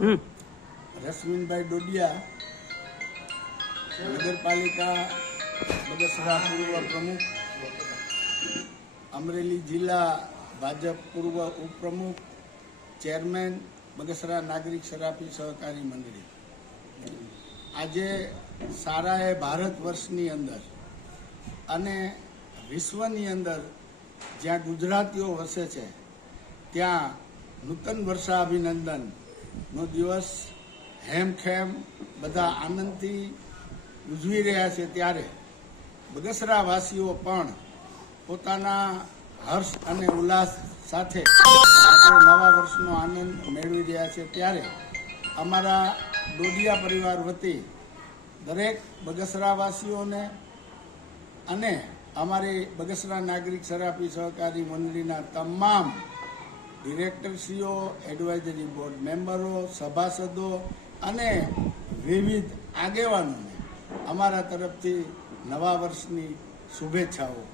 રશ્મિનભાઈ ડોડિયા, નગરપાલિકા બગસરા પૂર્વ પ્રમુખ, અમરેલી જિલ્લા ભાજપ પૂર્વ ઉપપ્રમુખ, ચેરમેન બગસરા નાગરિક શરાબી સહકારી મંડળી. આજે સારાએ ભારત વર્ષની અંદર અને વિશ્વની અંદર જ્યાં ગુજરાતીઓ વસે છે ત્યાં નૂતન વર્ષાભિનંદનનો દિવસ હેમખેમ બધા આનંદથી ઉજવી રહ્યા છે, ત્યારે બગસરા વાસીઓ પણ પોતાના હર્ષ અને ઉલ્લાસ સાથે આજે નવા વર્ષનો આનંદ મેળવી રહ્યા છે. ત્યારે અમારા ડોડિયા પરિવાર વતી દરેક બગસરાવાસીઓને અને અમારી બગસરા નાગરિક શરાબી સહકારી મંડળીના તમામ ડિરેક્ટરશ્રીઓ, એડવાઇઝરી બોર્ડ મેમ્બરો, સભાસદો અને વિવિધ આગેવાનોને અમારા તરફથી નવા વર્ષની શુભેચ્છાઓ.